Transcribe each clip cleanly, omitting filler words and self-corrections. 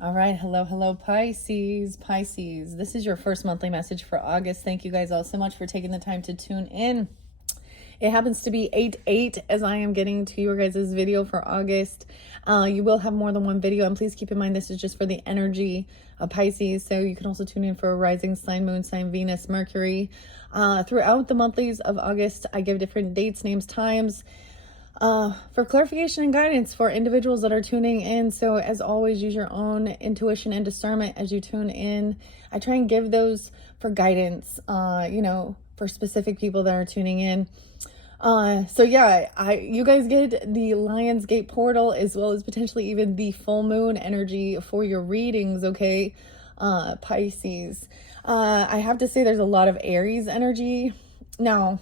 All right. Hello, Pisces. Pisces. This is your first monthly message for August. Thank you guys all so much for taking the time to tune in. It happens to be 8/8 as I am getting to your guys' video for August. You will have more than one video, and please keep in mind this is just for the energy of Pisces. So you can also tune in for a rising sign, moon sign, Venus, Mercury. Throughout the monthlies of August, I give different dates, names, times, for clarification and guidance for individuals that are tuning in. So as always, use your own intuition and discernment as you tune in. I try and give those for guidance, for specific people that are tuning in. So yeah, you guys get the Lionsgate portal as well as potentially even the full moon energy for your readings, okay? Pisces. I have to say there's a lot of Aries energy. Now,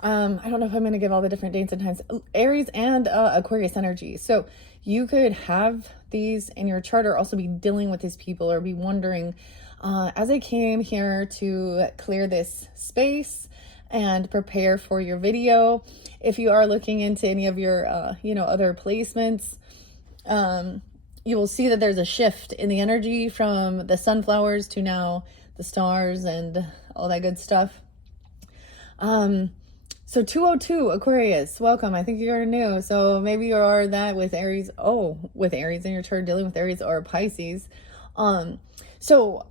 I don't know if I'm going to give all the different dates and times. Aries and Aquarius energy. So you could have these in your chart or also be dealing with these people or be wondering, as I came here to clear this space and prepare for your video, if you are looking into any of your, other placements, you will see that there's a shift in the energy from the sunflowers to now the stars and all that good stuff. So 202 Aquarius, welcome. I think you're new. So maybe you are that with Aries. Oh, with Aries in your chart, dealing with Aries or Pisces. So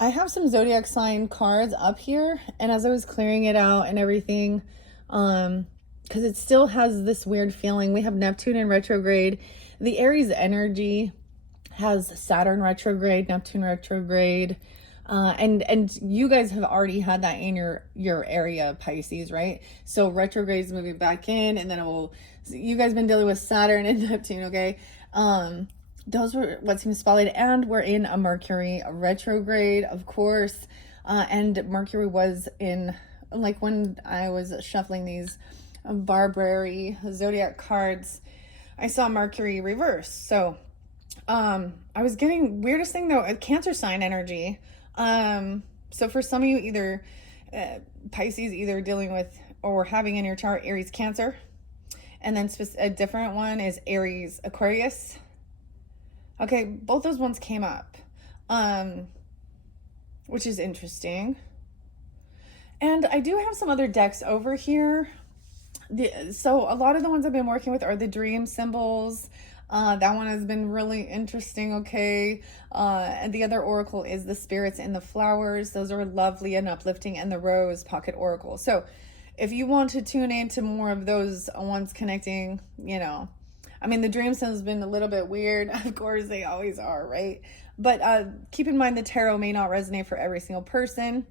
I have some zodiac sign cards up here, and as I was clearing it out and everything, because it still has this weird feeling. We have Neptune in retrograde. The Aries energy has Saturn retrograde, Neptune retrograde. And you guys have already had that in your area, Pisces, right? So retrograde is moving back in, and then you guys been dealing with Saturn and Neptune, okay? Those were what seems spotlighted, and we're in a Mercury retrograde, of course. And Mercury was in, like when I was shuffling these Barbary zodiac cards, I saw Mercury reverse. So, I was getting, weirdest thing though, a Cancer sign energy. So for some of you, either Pisces, either dealing with or having in your chart Aries Cancer, and then a different one is Aries Aquarius. Okay, both those ones came up, which is interesting. And I do have some other decks over here. So a lot of the ones I've been working with are the dream symbols. That one has been really interesting, okay? And the other oracle is the spirits in the flowers. Those are lovely and uplifting, and the rose pocket oracle. So if you want to tune into more of those ones connecting, the dream symbols has been a little bit weird. Of course, they always are, right? But keep in mind the tarot may not resonate for every single person.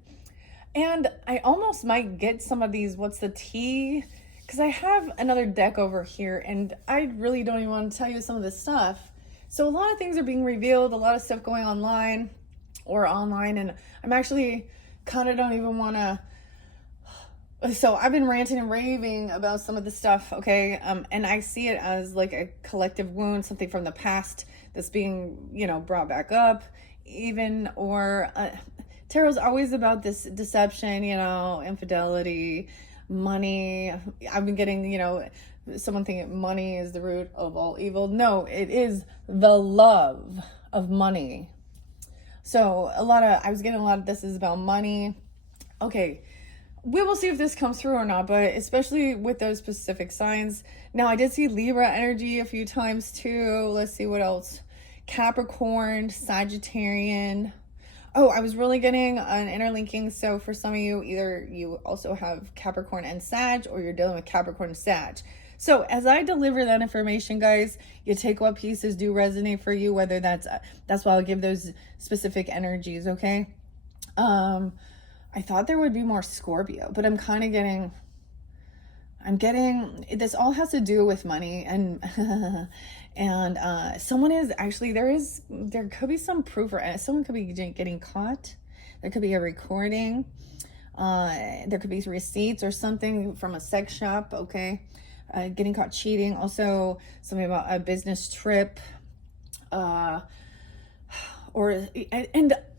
And I almost might get some of these, what's the tea? Because I have another deck over here, and I really don't even want to tell you some of this stuff. So a lot of things are being revealed, a lot of stuff going online, and I'm actually kind of don't even want to. So I've been ranting and raving about some of the stuff, okay? And I see it as like a collective wound, something from the past that's being, brought back up, or tarot's always about this deception, infidelity, money. I've been getting, someone thinking money is the root of all evil. No, it is the love of money. So I was getting a lot of this is about money. Okay, we will see if this comes through or not, but especially with those specific signs. Now, I did see Libra energy a few times too. Let's see what else. Capricorn, Sagittarian. Oh, I was really getting an interlinking. So for some of you, either you also have Capricorn and Sag, or you're dealing with Capricorn and Sag. So as I deliver that information, guys, you take what pieces do resonate for you, whether that's why I'll give those specific energies, okay? I thought there would be more Scorpio, but I'm getting, this all has to do with money, and and someone is actually, there could be some proof, or someone could be getting caught. There could be a recording. There could be receipts or something from a sex shop, okay? Getting caught cheating. Also something about a business trip, and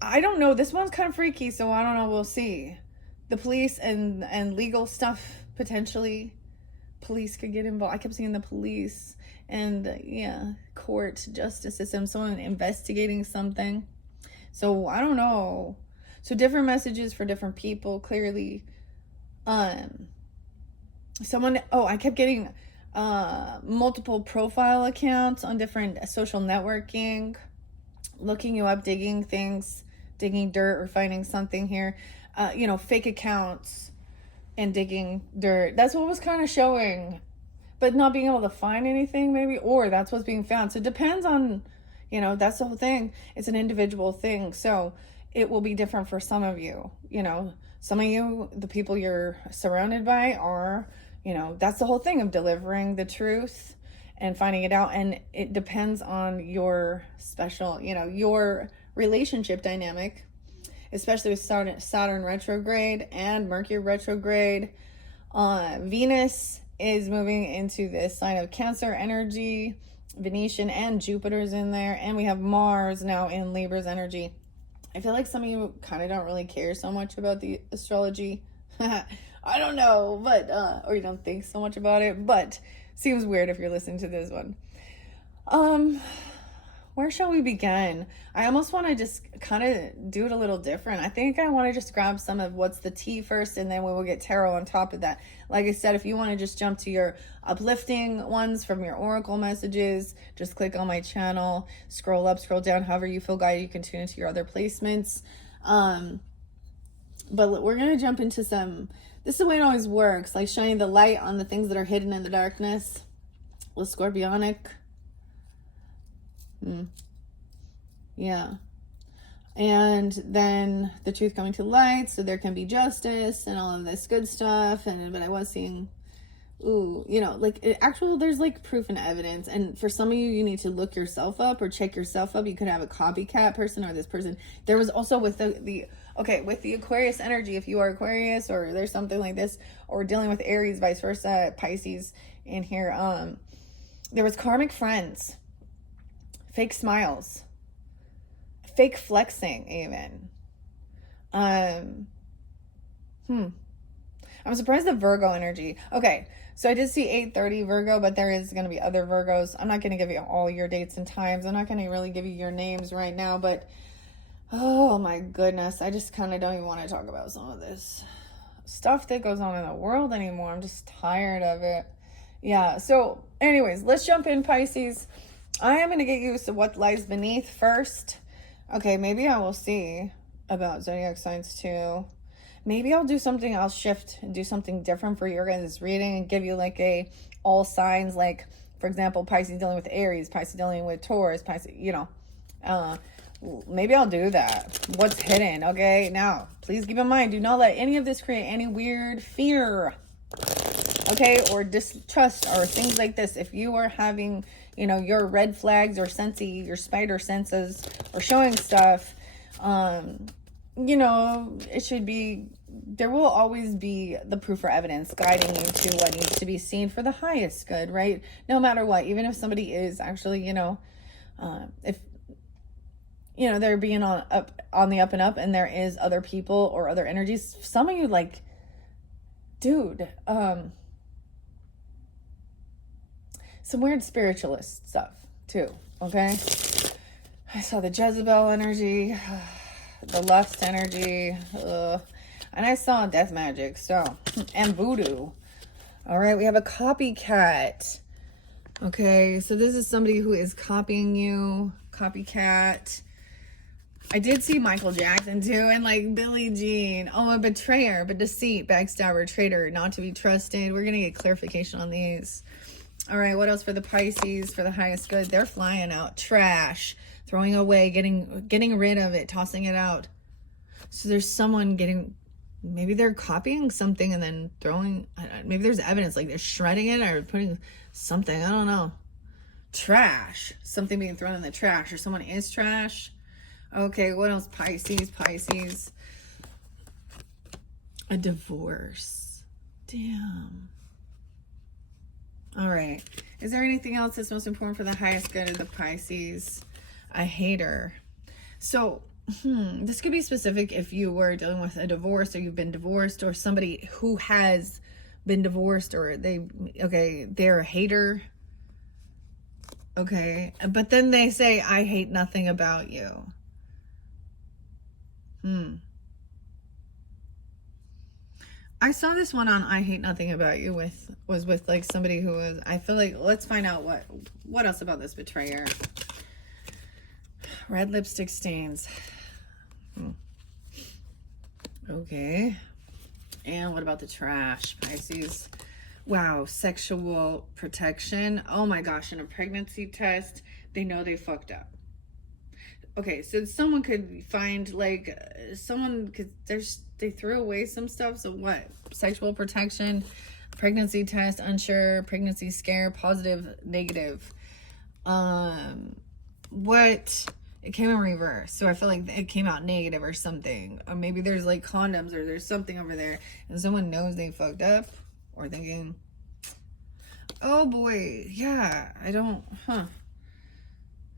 I don't know, this one's kind of freaky, so I don't know, we'll see. The police and legal stuff, potentially police could get involved. I kept seeing the police and yeah, court, justice system, someone investigating something. So I don't know. So different messages for different people, clearly. Someone, oh, I kept getting multiple profile accounts on different social networking, looking you up, digging things, digging dirt or finding something here. You know, fake accounts and digging dirt. That's what was kind of showing, but not being able to find anything maybe, or that's what's being found. So it depends on, you know, that's the whole thing. It's an individual thing. So it will be different for some of you. You know, some of you, the people you're surrounded by are, you know, that's the whole thing of delivering the truth and finding it out. And it depends on your special, you know, your relationship dynamic, especially with Saturn retrograde and Mercury retrograde. Venus is moving into this sign of Cancer energy, Venetian and Jupiter's in there, and we have Mars now in Libra's energy. I feel like some of you kind of don't really care so much about the astrology. I don't know, but or you don't think so much about it, but seems weird if you're listening to this one. Where shall we begin? I almost want to just kind of do it a little different. I think I want to just grab some of what's the tea first, and then we will get tarot on top of that. Like I said, if you want to just jump to your uplifting ones from your oracle messages, just click on my channel, scroll up, scroll down, however you feel guided. You can tune into your other placements. But we're going to jump into some, this is the way it always works, like shining the light on the things that are hidden in the darkness. With Scorpionic. Yeah. And then the truth coming to light, so there can be justice and all of this good stuff. And but I was seeing, ooh, you know, like there's like proof and evidence. And for some of you, you need to look yourself up or check yourself up. You could have a copycat person or this person. There was also with the with the Aquarius energy, if you are Aquarius or there's something like this, or dealing with Aries, vice versa, Pisces in here, there was karmic friends, fake smiles, fake flexing even. I'm surprised the Virgo energy. Okay, so I did see 8:30 Virgo, but there is going to be other Virgos. I'm not going to give you all your dates and times. I'm not going to really give you your names right now, but oh my goodness, I just kind of don't even want to talk about some of this stuff that goes on in the world anymore. I'm just tired of it. Yeah, so anyways, let's jump in, Pisces. I am going to get used to what lies beneath first. Okay, maybe I will see about zodiac signs too. Maybe I'll do something, I'll shift and do something different for your guys' reading and give you like a all signs, like for example, Pisces dealing with Aries, Pisces dealing with Taurus, Pisces, you know. Maybe I'll do that. What's hidden, okay? Now, please keep in mind, do not let any of this create any weird fear, okay, or distrust or things like this. If you are having, you know, your red flags or sensey, your spider senses or showing stuff, you know, it should be, there will always be the proof or evidence guiding you to what needs to be seen for the highest good, right? No matter what, even if somebody is actually, you know, if, you know, they're being on the up and up, and there is other people or other energies. Some of you, like, dude, some weird spiritualist stuff too, okay? I saw the Jezebel energy, the lust energy, and I saw death magic, so, and voodoo. All right, we have a copycat. Okay, so this is somebody who is copying you, copycat. I did see Michael Jackson too, and like Billie Jean. Oh, a betrayer, but deceit, backstabber, traitor, not to be trusted. We're going to get clarification on these. All right, what else for the Pisces, for the highest good? They're flying out. Trash, throwing away, getting rid of it, tossing it out. So there's someone getting, maybe they're copying something and then throwing, maybe there's evidence, like they're shredding it or putting something, I don't know. Trash, something being thrown in the trash, or someone is trash. Okay, what else? Pisces. A divorce. Damn. All right. Is there anything else that's most important for the highest good of the Pisces? A hater. So, this could be specific if you were dealing with a divorce, or you've been divorced, or somebody who has been divorced, or they're a hater. Okay. But then they say, I hate nothing about you. I saw this one on I Hate Nothing About You was with like somebody who was, I feel like, let's find out what else about this betrayer. Red lipstick stains. Okay. And what about the trash, Pisces? Wow, sexual protection. Oh my gosh, in a pregnancy test, they know they fucked up. Okay, so someone could find like they threw away some stuff. So what? Sexual protection, pregnancy test, unsure, pregnancy scare, positive, negative. What? It came in reverse, so I feel like it came out negative or something. Or maybe there's like condoms or there's something over there, and someone knows they fucked up, or thinking, oh boy, yeah, I don't,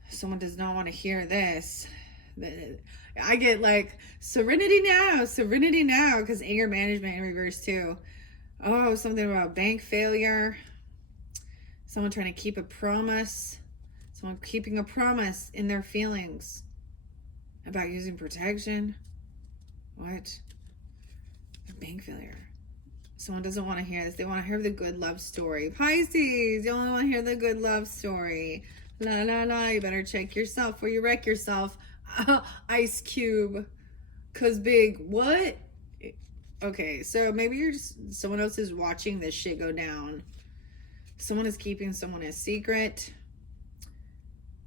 someone does not want to hear this. I get like serenity now, because anger management in reverse too. Oh, something about bank failure, someone trying to keep a promise, someone keeping a promise in their feelings about using protection. What? Bank failure. Someone doesn't want to hear this. They want to hear the good love story. Pisces, you only want to hear the good love story. La la la, you better check yourself before you wreck yourself. Ice Cube. Cause big, what? Okay, so maybe you're just, someone else is watching this shit go down. Someone is keeping someone a secret.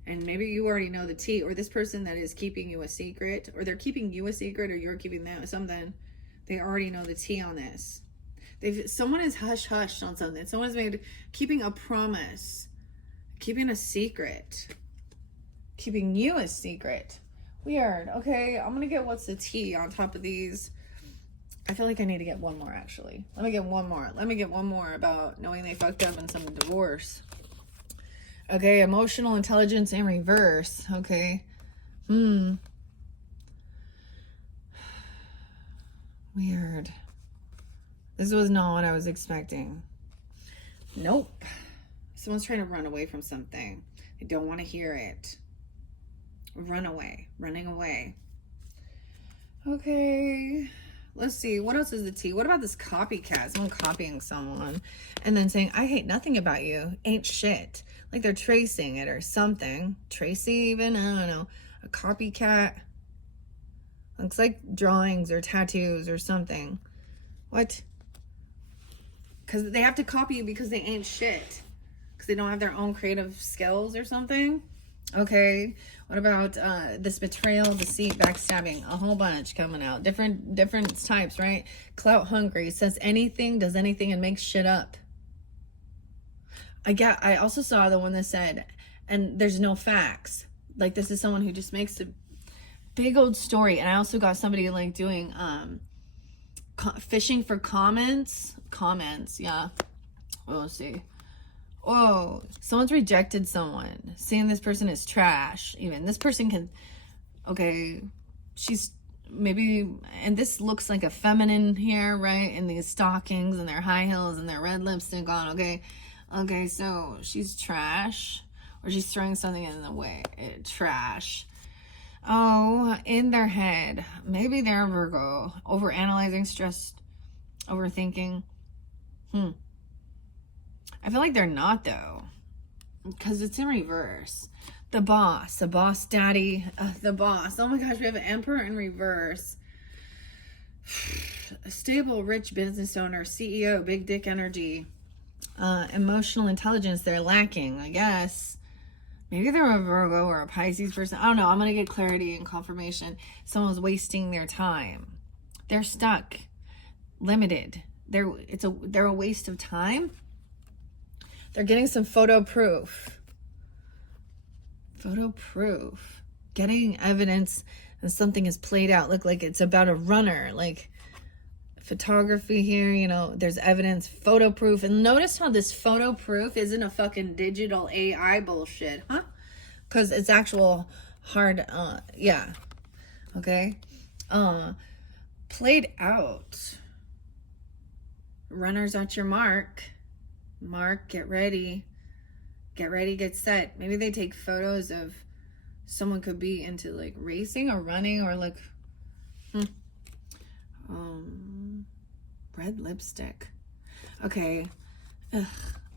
And maybe you already know the tea, or this person that is keeping you a secret, or they're keeping you a secret, or you're keeping them something. They already know the tea on this. Someone is hush-hushed on something. Someone's made keeping a promise, keeping a secret, keeping you a secret. Weird. Okay, I'm gonna get what's the tea on top of these. I feel like I need to get one more, actually. Let me get one more about knowing they fucked up in some divorce. Okay, emotional intelligence in reverse. Okay. Weird. This was not what I was expecting. Nope. Someone's trying to run away from something. They don't want to hear it. Run away. Running away. Okay. Let's see. What else is the tea? What about this copycat? Someone copying someone and then saying, I hate nothing about you. Ain't shit. Like they're tracing it or something. Tracy even? I don't know. A copycat. Looks like drawings or tattoos or something. What? Because they have to copy you because they ain't shit. Because they don't have their own creative skills or something. Okay. What about this betrayal, deceit, backstabbing? A whole bunch coming out. Different types, right? Clout hungry. Says anything, does anything, and makes shit up. I also saw the one that said, and there's no facts. Like this is someone who just makes a big old story. And I also got somebody like doing fishing for comments, yeah. We'll see. Oh, someone's rejected someone, saying this person is trash. Even this person can, okay, she's maybe, and this looks like a feminine here, right? In these stockings and their high heels and their red lipstick on. Okay, so she's trash, or she's throwing something in the way. Trash. Oh, in their head. Maybe they're a Virgo. Overanalyzing, stressed, overthinking. I feel like they're not, though. Because it's in reverse. The boss daddy. The boss. Oh my gosh, we have an emperor in reverse. A stable, rich business owner, CEO, big dick energy. Emotional intelligence, they're lacking, I guess. Maybe they're a Virgo or a Pisces person. I don't know. I'm going to get clarity and confirmation. Someone's wasting their time. They're stuck. Limited. They're a waste of time. They're getting some photo proof. Getting evidence that something is played out. Look like it's about a runner. Like photography here, you know, there's evidence, photo proof. And notice how this photo proof isn't a fucking digital AI bullshit, huh? Because it's actual hard, yeah. Okay. Played out. Runners at your mark. Get ready. get ready, get set. Maybe they take photos of someone could be into like racing or running or like red lipstick. Okay. Ugh.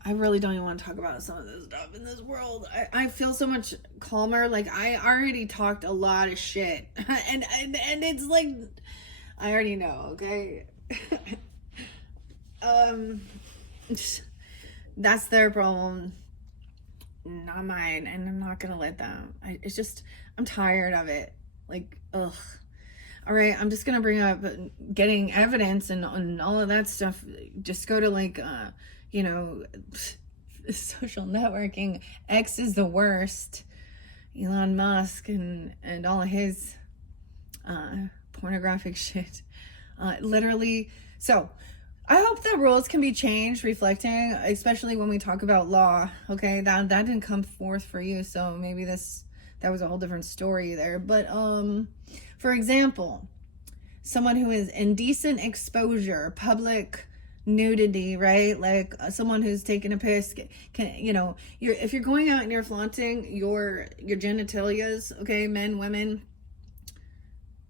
I really don't even want to talk about some of this stuff in this world. I feel so much calmer. Like, I already talked a lot of shit. and it's like, I already know, okay? That's their problem, not mine. And I'm not going to let them. It's just, I'm tired of it. Like, ugh. All right, I'm just going to bring up getting evidence and all of that stuff. Just go to like, you know, social networking. X is the worst. Elon Musk and all of his pornographic shit. Literally. So I hope the rules can be changed, reflecting, especially when we talk about law. Okay, that didn't come forth for you, so maybe that was a whole different story there. But for example, someone who is indecent exposure, public nudity, right? Like someone who's taking a piss, can, you know, if you're going out and you're flaunting your genitalias, okay, men, women,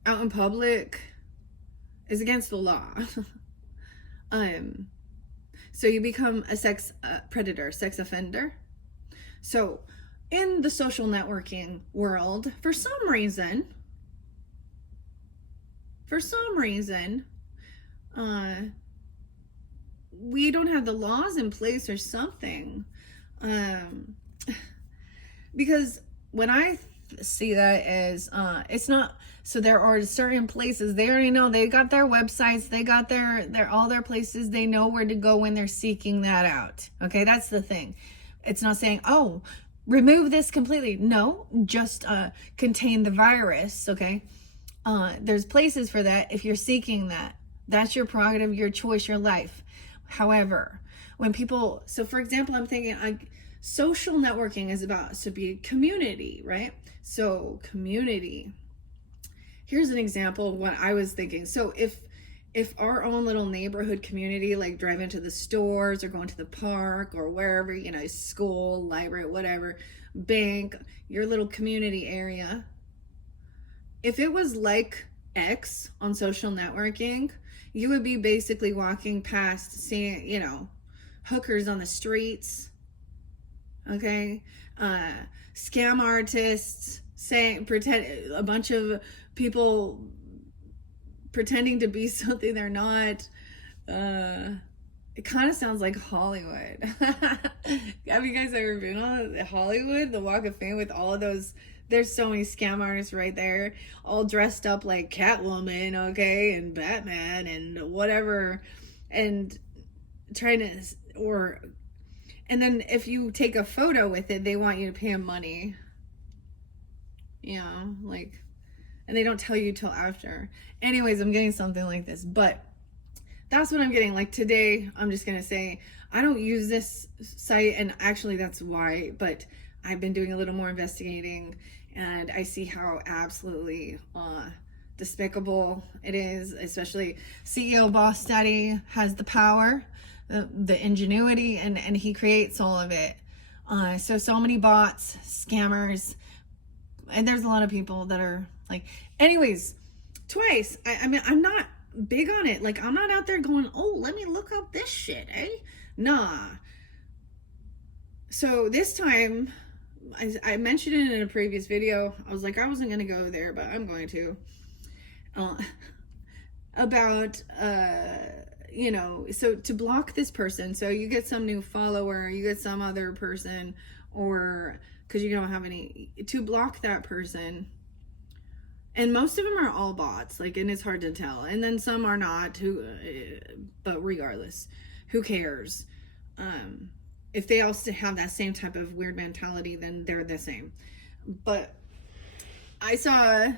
out in public, is against the law. So you become a sex predator, sex offender. So in the social networking world, for some reason, we don't have the laws in place or something. Because when I see that as, it's not, so there are certain places, they already know, they got their websites, they got their all their places, they know where to go when they're seeking that out. Okay, that's the thing. It's not saying, oh, remove this completely. No, just contain the virus, okay? There's places for that if you're seeking that. That's your prerogative, your choice, your life. However, when people, so for example, I'm thinking social networking is about to be community, right? So community. Here's an example of what I was thinking. So if our own little neighborhood community, like driving to the stores or going to the park or wherever, you know, school, library, whatever, bank, your little community area, if it was like X on social networking, you would be basically walking past, seeing, you know, hookers on the streets, okay, scam artists, pretend, a bunch of people pretending to be something they're not. It kind of sounds like Hollywood. Have you guys ever been on Hollywood, the Walk of Fame, with all of those? There's so many scam artists right there, all dressed up like Catwoman, okay, and Batman and whatever, and trying to, and then if you take a photo with it, they want you to pay them money. Yeah, like, and they don't tell you till after. Anyways, I'm getting something like this, but that's what I'm getting. Like today, I'm just gonna say, I don't use this site, and actually that's why, but I've been doing a little more investigating, and I see how absolutely despicable it is. Especially CEO Boss Daddy has the power, the ingenuity, and he creates all of it. So many bots, scammers, and there's a lot of people that are like, anyways, twice. I mean, I'm not big on it. Like, I'm not out there going, oh, let me look up this shit, eh? Nah. So this time, I mentioned it in a previous video. I was like, I wasn't going to go there, but I'm going to. About, you know, so to block this person. So you get some new follower, you get some other person, or because you don't have any, to block that person. And most of them are all bots, like, and it's hard to tell. And then some are not, but regardless, who cares? If they also have that same type of weird mentality, then they're the same. But I saw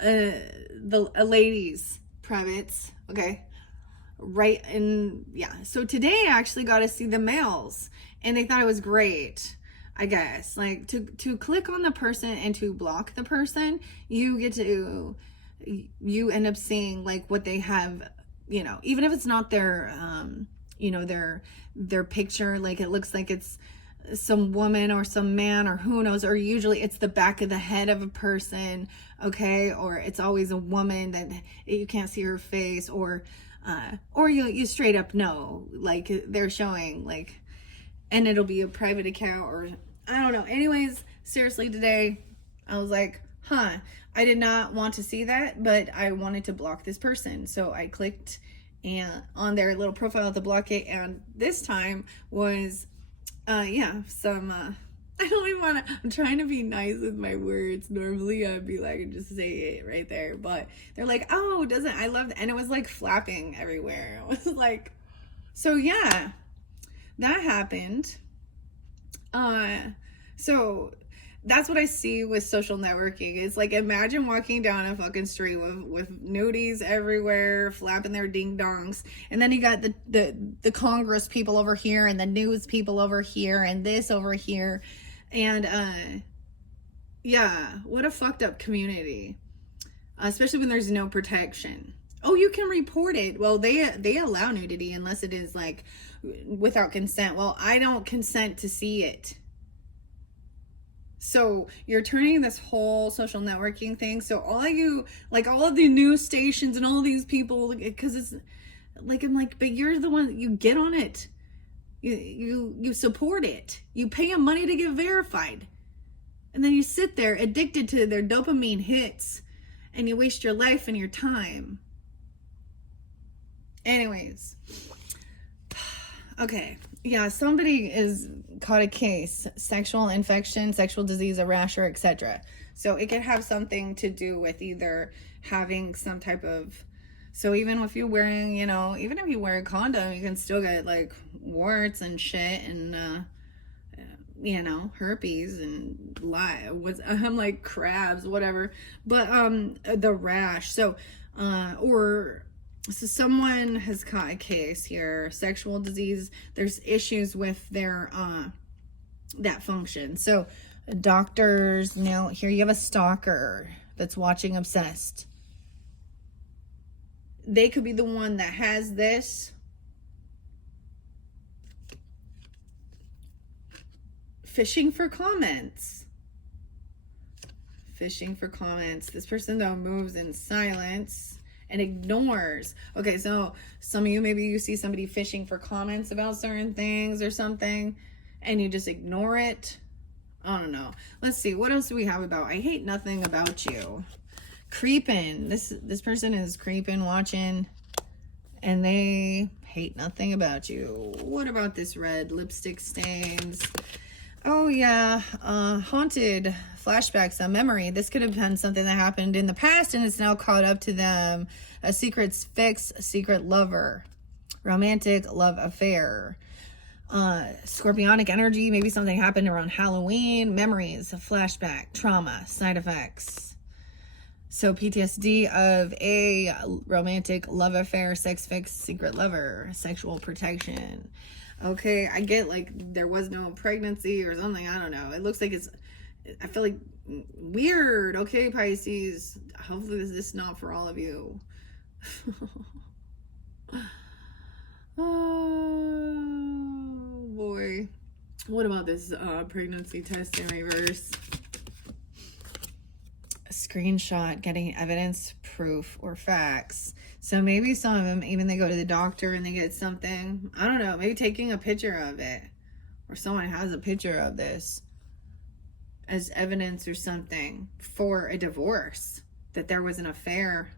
a lady's privates, okay, right in, yeah. So today I actually got to see the males, and they thought it was great. I guess, like, to click on the person and to block the person, you get to, you end up seeing like what they have, you know, even if it's not their, you know, their picture, like it looks like it's some woman or some man, or who knows, or usually it's the back of the head of a person, okay, or it's always a woman that you can't see her face, or you straight up know, like they're showing, like, and it'll be a private account, or I don't know. Anyways, seriously, today I was like, I did not want to see that, but I wanted to block this person, so I clicked and on their little profile to block it, and this time was I don't even want to, I'm trying to be nice with my words. Normally I'd be like, just say it right there, but they're like, oh, doesn't, I love that. And it was like flapping everywhere. It was like, so yeah, that happened. So that's what I see with social networking. It's like, imagine walking down a fucking street with nudies everywhere, flapping their ding dongs, and then you got the Congress people over here, and the news people over here, and this over here, and yeah, what a fucked up community, especially when there's no protection. Oh, you can report it. Well, they allow nudity unless it is like without consent. Well, I don't consent to see it. So you're turning this whole social networking thing. So all of you, like all of the news stations and all of these people, because it's like, I'm like, but you're the one, you get on it. You support it. You pay them money to get verified. And then you sit there addicted to their dopamine hits, and you waste your life and your time. Anyways. Okay. Yeah, somebody is caught a case, sexual infection, sexual disease, a rash, or etc. So it could have something to do with either having some type of, so even if you're wearing, even if you wear a condom, you can still get like warts and shit and, herpes and I'm like crabs, whatever. But, the rash. So someone has caught a case here, sexual disease, there's issues with their, that function. So doctors, now here you have a stalker that's watching obsessed. They could be the one that has this. Fishing for comments. Fishing for comments. This person though moves in silence and ignores. Okay, so some of you, maybe you see somebody fishing for comments about certain things or something, and you just ignore it. I don't know. Let's see. What else do we have about? I hate nothing about you. Creeping. This person is creeping, watching, and they hate nothing about you. What about this red lipstick stains? Oh yeah, haunted flashbacks, a memory. This could have been something that happened in the past and it's now caught up to them. A secret's fix, a secret lover, romantic love affair, scorpionic energy. Maybe something happened around Halloween. Memories, a flashback, trauma, side effects. So PTSD of a romantic love affair, sex fix, secret lover, sexual protection. Okay, I get like there was no pregnancy or something. I don't know. It looks like it's, I feel like weird. Okay, Pisces. Hopefully this is not for all of you. Oh boy. What about this pregnancy test in reverse? A screenshot, getting evidence, proof, or facts. So maybe some of them, even they go to the doctor and they get something, I don't know, maybe taking a picture of it, or someone has a picture of this as evidence or something for a divorce, that there was an affair.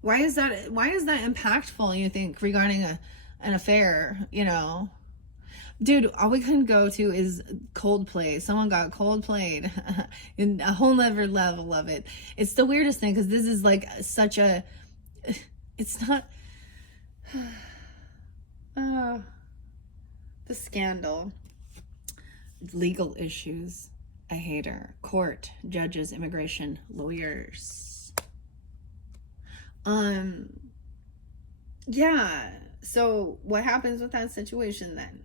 Why is that impactful, you think, regarding an affair, Dude, all we can go to is Coldplay. Someone got Coldplayed in a whole other level of it. It's the weirdest thing, because this is like such a, it's not, the scandal, legal issues, a hater, court, judges, immigration, lawyers. Yeah. So what happens with that situation then?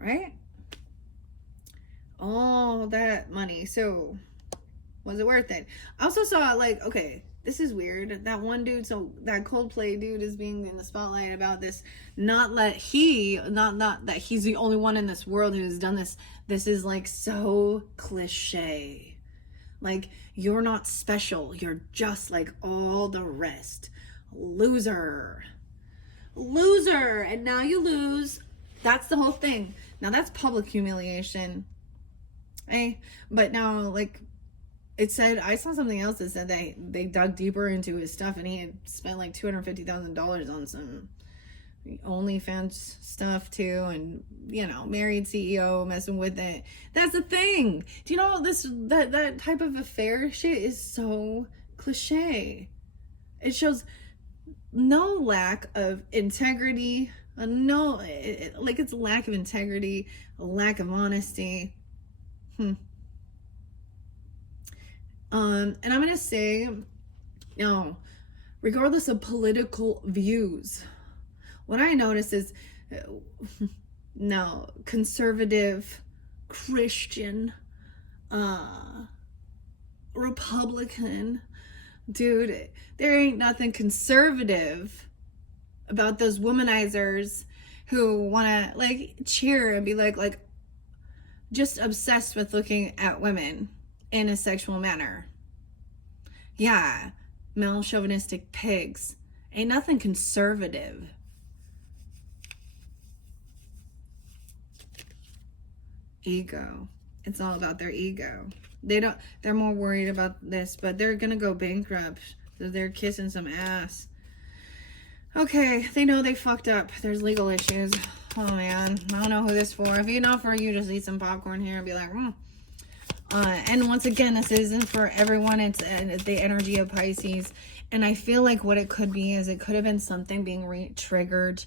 Right? All that money. So was it worth it? I also saw like, okay, this is weird. That one dude, so that Coldplay dude is being in the spotlight about this. Not that he's the only one in this world who's done this. This is like so cliche. Like, you're not special. You're just like all the rest. Loser. Loser. And now you lose. That's the whole thing. Now that's public humiliation. But now, like, it said, I saw something else that said they dug deeper into his stuff and he had spent like $250,000 on some OnlyFans stuff too, and you know, married CEO messing with it. That's the thing. Do you know that type of affair shit is so cliche. It shows no lack of integrity, it's lack of integrity, a lack of honesty. And I'm gonna say, no, regardless of political views, what I notice is, no, conservative, Christian, Republican, dude, there ain't nothing conservative about those womanizers who wanna like cheer and be like just obsessed with looking at women in a sexual manner. Yeah, male chauvinistic pigs. Ain't nothing conservative. Ego. It's all about their ego. They're more worried about this, but they're gonna go bankrupt. So they're kissing some ass. Okay, they know they fucked up. There's legal issues. Oh man, I don't know who this for. If you know for you, just eat some popcorn here and be like, and once again, this isn't for everyone. It's the energy of Pisces. And I feel like what it could be is it could have been something being triggered,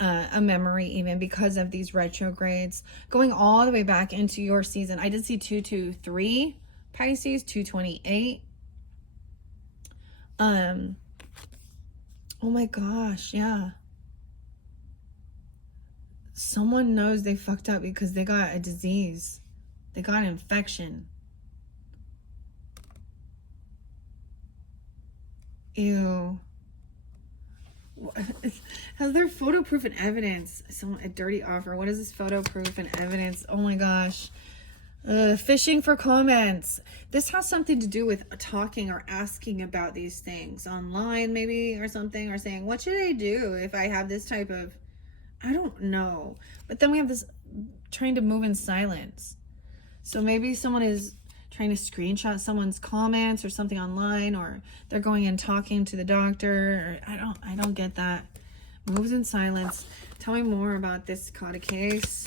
a memory even because of these retrogrades. Going all the way back into your season. I did see 223 Pisces, 228. Oh my gosh, yeah. Someone knows they fucked up because they got a disease. They got an infection. Ew. Has there photo proof and evidence? A dirty offer. What is this photo proof and evidence? Oh my gosh. Fishing for comments. This has something to do with talking or asking about these things online maybe or something, or saying, what should I do if I have this type of, I don't know. But then we have this trying to move in silence. So maybe someone is trying to screenshot someone's comments or something online, or they're going and talking to the doctor. Or I don't get that. Moves in silence. Tell me more about this Caught a case.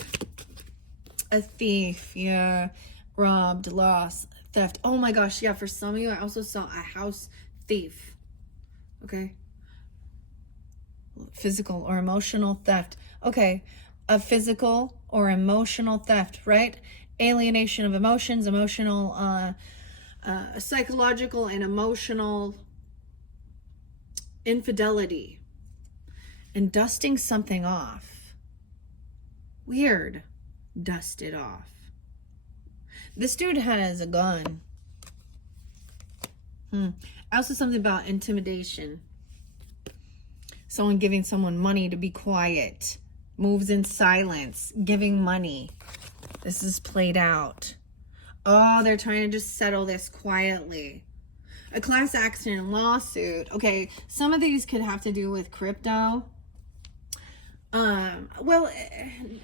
A thief, yeah. Robbed, lost, theft. Oh my gosh, yeah. For some of you, I also saw a house thief. Okay. Physical or emotional theft. Okay. A physical or emotional theft, right? Alienation of emotions, emotional, psychological and emotional infidelity, and dusting something off. Weird. Dust it off. This dude has a gun. Also something about intimidation. Someone giving someone money to be quiet. Moves in silence. Giving money. This is played out. Oh, they're trying to just settle this quietly. A class action lawsuit. Okay, some of these could have to do with crypto. Well,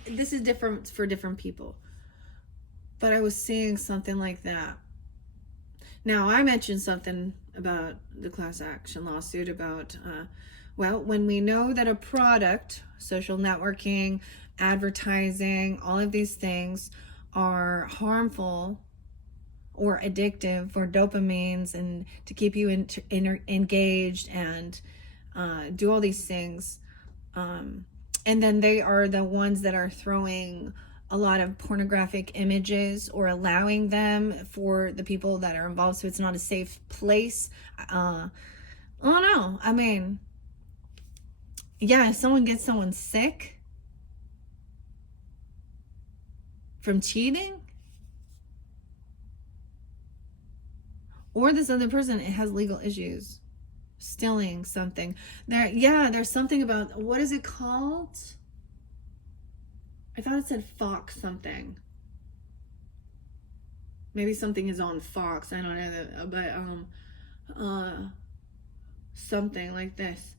this is different for different people. But I was seeing something like that. Now, I mentioned something about the class action lawsuit about, well, when we know that a product, social networking, advertising, all of these things are harmful or addictive for dopamines and to keep you engaged and do all these things. And then they are the ones that are throwing a lot of pornographic images or allowing them for the people that are involved. So it's not a safe place. I don't know. I mean, yeah, if someone gets someone sick from cheating, or this other person has legal issues, Stealing something. There's something about, what is it called? I thought it said Fox something. Maybe something is on Fox. I don't know, but something like this.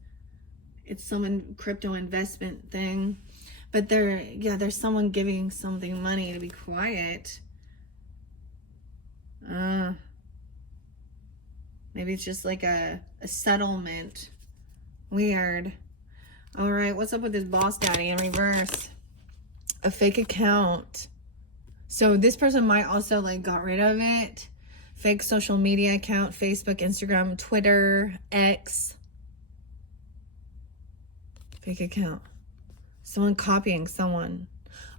It's some crypto investment thing. But there's someone giving something money to be quiet. Maybe it's just like a settlement. Weird. All right, what's up with this boss daddy in reverse? A fake account. So this person might also like got rid of it. Fake social media account, Facebook, Instagram, Twitter, X. Fake account. Someone copying someone.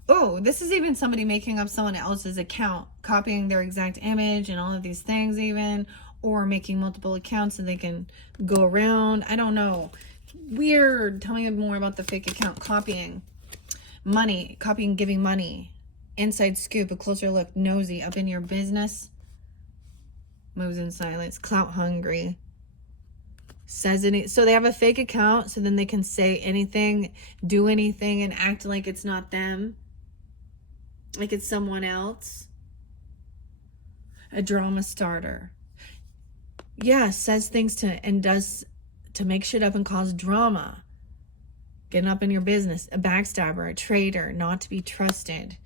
Oh, this is even somebody making up someone else's account, copying their exact image and all of these things even, or making multiple accounts so they can go around. I don't know. Weird. Tell me more about the fake account. Copying. Money. Copying, giving money. Inside scoop, a closer look, nosy, up in your business. Moves in silence. Clout hungry. Says any. So they have a fake account so then they can say anything, do anything, and act like it's not them. Like it's someone else. A drama starter. Yeah, says things does to make shit up and cause drama. Getting up in your business. A backstabber, a traitor, not to be trusted.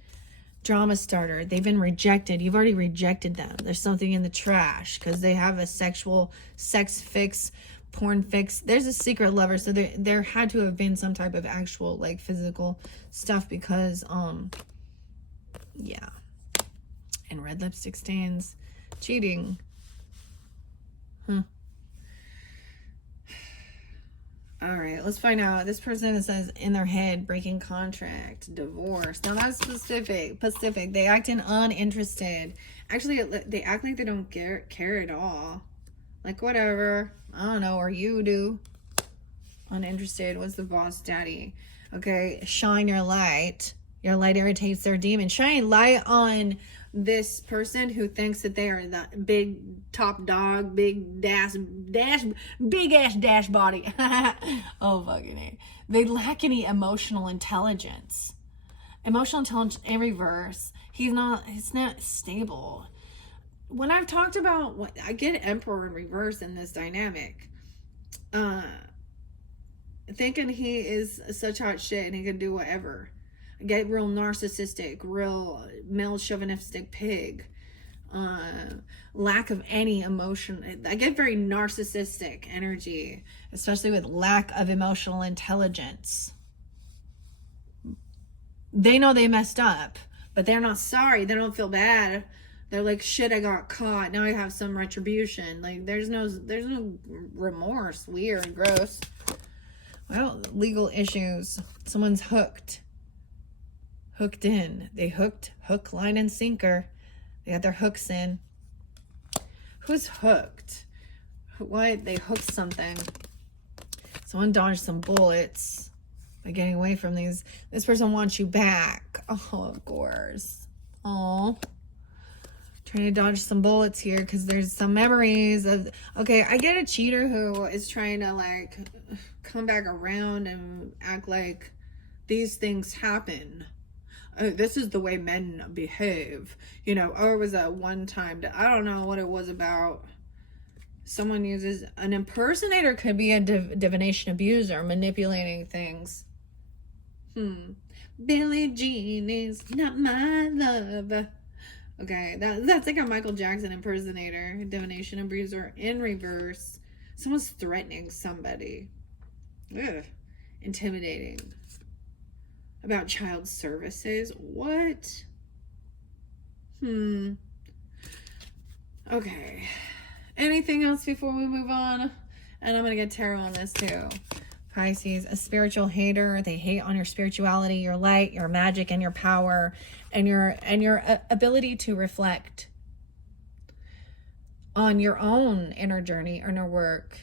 Drama starter. They've been rejected. You've already rejected them. There's something in the trash because they have a sexual sex fix, porn fix. There's a secret lover. So there had to have been some type of actual like physical stuff because yeah. And red lipstick stains. Cheating. All right, let's find out. This person says in their head, breaking contract, divorce. Now that's specific. They acting uninterested. Actually, they act like they don't care at all. Like whatever. I don't know, or you do. Uninterested. What's the boss daddy? Okay, shine your light. Your light irritates their demon. Shine light on this person who thinks that they are the big top dog, big big ass dash body. Oh, fucking A. They lack any emotional intelligence. Emotional intelligence in reverse. It's not stable. When I've talked about I get Emperor in reverse in this dynamic, thinking he is such hot shit and he can do whatever. Get real narcissistic, real male chauvinistic pig. Lack of any emotion. I get very narcissistic energy, especially with lack of emotional intelligence. They know they messed up, but they're not sorry. They don't feel bad. They're like, shit, I got caught. Now I have some retribution. Like there's no remorse. Weird, gross. Well, legal issues. Someone's hooked in. They hook, line, and sinker. They got their hooks in. Who's hooked? What? They hooked something. Someone dodged some bullets by getting away from these. This person wants you back. Oh, of course. Oh, trying to dodge some bullets here because there's some memories of. Okay, I get a cheater who is trying to like come back around and act like these things happen. This is the way men behave, you know. Or it was a one time, I don't know what it was about. Someone uses an impersonator, could be a divination abuser, manipulating things. Billie Jean is not my love. Okay, that's like a Michael Jackson impersonator, divination abuser in reverse. Someone's threatening somebody. Ugh. Intimidating. About child services. What? Okay. Anything else before we move on? And I'm going to get tarot on this too. Pisces, a spiritual hater. They hate on your spirituality, your light, your magic, and your power, and your ability to reflect on your own inner journey, inner work.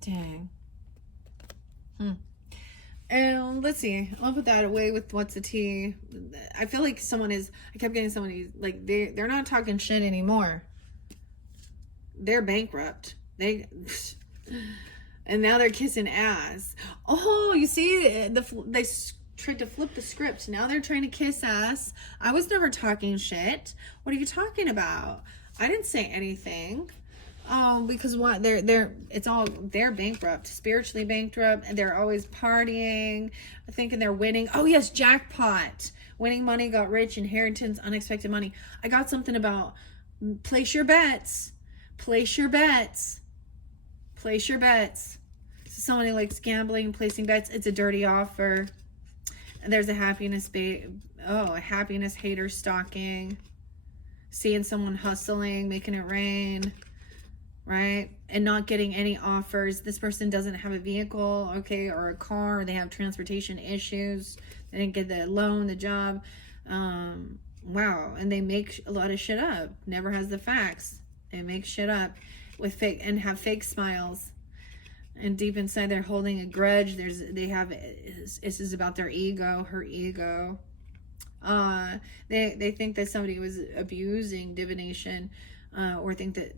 Dang. And let's see, I'll put that away with what's the tea. I feel like I kept getting somebody, like they're not talking shit anymore. They're bankrupt. They, and now they're kissing ass. Oh, you see, they tried to flip the script. Now they're trying to kiss ass. I was never talking shit. What are you talking about? I didn't say anything. Oh, because what? They're bankrupt, spiritually bankrupt, and they're always partying, thinking they're winning. Oh yes, jackpot. Winning money, got rich, inheritance, unexpected money. I got something about place your bets. Place your bets. Place your bets. So someone who likes gambling, placing bets, it's a dirty offer. And there's a happiness a happiness hater stalking. Seeing someone hustling, making it rain, right? And not getting any offers. This person doesn't have a vehicle, okay, or a car, or they have transportation issues. They didn't get the loan, the job. Wow. And they make a lot of shit up. Never has the facts. They make shit up with fake and have fake smiles. And deep inside they're holding a grudge. This is about their ego, her ego. They think that somebody was abusing divination, or think that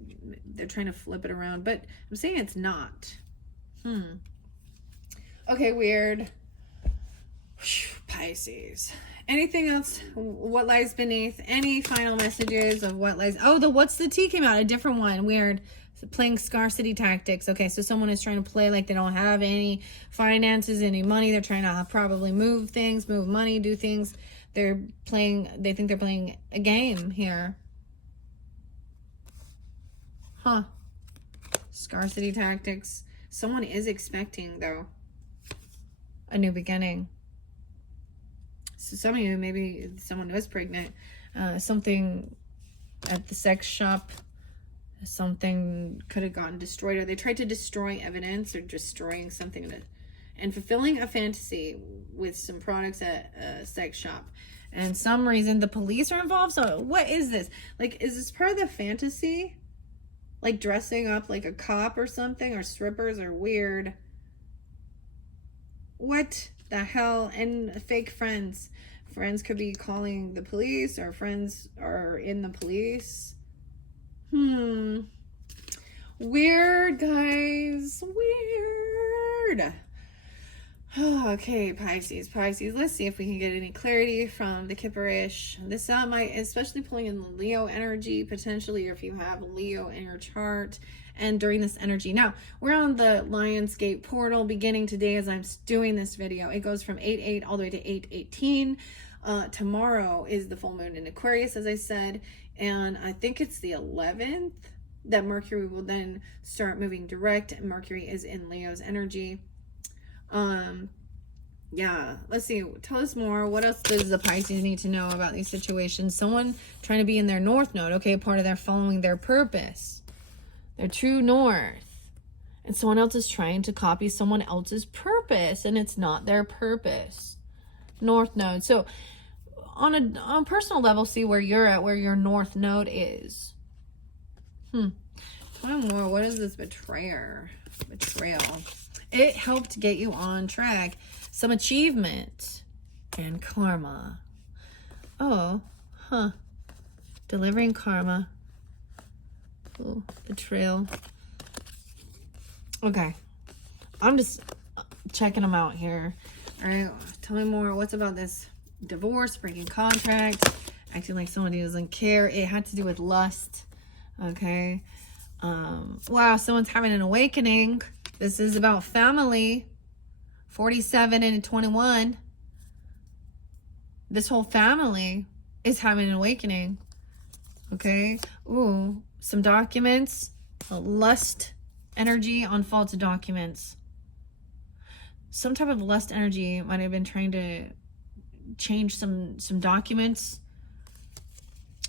they're trying to flip it around, but I'm saying it's not. Okay, weird. Pisces. Anything else? What lies beneath? Any final messages of what lies? Oh, what's the tea came out, a different one. Weird. Playing scarcity tactics. Okay, so someone is trying to play like they don't have any finances, any money. They're trying to probably move things, move money, do things. They think they're playing a game here. Huh. Scarcity tactics. Someone is expecting, though, a new beginning. So some of you, maybe someone was pregnant. Something at the sex shop. Something could have gotten destroyed, or they tried to destroy evidence, or destroying something and fulfilling a fantasy with some products at a sex shop. And some reason the police are involved. So what is this? Like, is this part of the fantasy? Like dressing up like a cop or something, or strippers, or weird. What the hell? And fake friends. Friends could be calling the police, or friends are in the police. Weird, guys. Weird. Okay, Pisces. Let's see if we can get any clarity from the Kipperish. This might, especially pulling in Leo energy, potentially, if you have Leo in your chart. And during this energy. Now, we're on the Lionsgate portal beginning today as I'm doing this video. It goes from 8/8 all the way to 8/18. Tomorrow is the full moon in Aquarius, as I said. And I think it's the 11th that Mercury will then start moving direct. Mercury is in Leo's energy. Yeah, let's see. Tell us more. What else does the Pisces need to know about these situations? Someone trying to be in their north node. Okay, part of their following their purpose. Their true north. And someone else is trying to copy someone else's purpose, and it's not their purpose. North node. So on a personal level, see where you're at, where your north node is. Tell me more. What is this betrayal? It helped get you on track. Some achievement and karma. Oh, delivering karma. Ooh, betrayal. Okay. I'm just checking them out here. All right. Tell me more. What's about this divorce, breaking contract, acting like somebody doesn't care? It had to do with lust. Okay. Wow. Someone's having an awakening. This is about family. 47 and 21. This whole family is having an awakening. Okay. Ooh, some documents, lust energy on false documents. Some type of lust energy might have been trying to change some documents.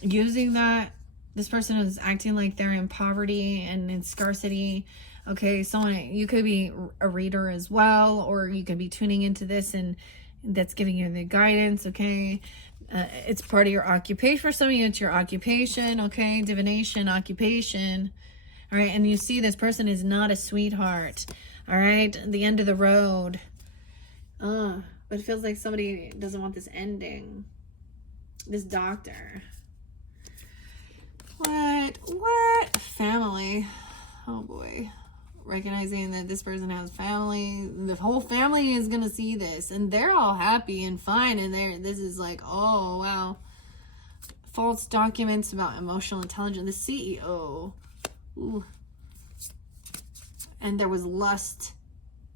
Using that, this person is acting like they're in poverty and in scarcity. Okay, you could be a reader as well, or you could be tuning into this and that's giving you the guidance. Okay, it's part of your occupation. For some of you, it's your occupation. Okay, divination, occupation. All right, and you see this person is not a sweetheart. All right, the end of the road. But it feels like somebody doesn't want this ending. This doctor. What? Family. Oh boy. recognizing that this person has family. The whole family is going to see this, and they're all happy and fine, and this is like, oh, wow. False documents about emotional intelligence. The CEO. Ooh. And there was lust.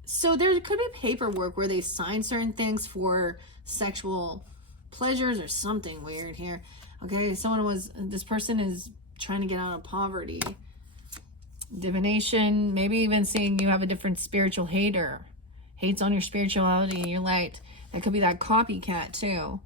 So there could be paperwork where they sign certain things for sexual pleasures or something weird here. Okay, this person is trying to get out of poverty. Divination, maybe even saying you have a different spiritual hater. Hates on your spirituality and your light. That could be that copycat too.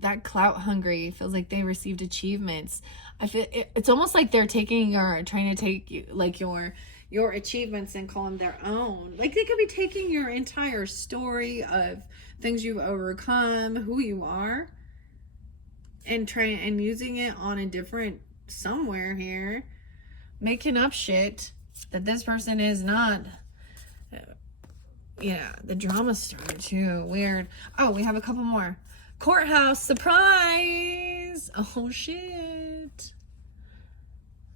That clout hungry, feels like they received achievements. I feel it's almost like they're trying to take you, like your achievements and call them their own. Like they could be taking your entire story of things you've overcome, who you are, and using it on a different somewhere here, making up shit that this person is not. Yeah, the drama started too. Weird. Oh, we have a couple more. Courthouse surprise. Oh shit.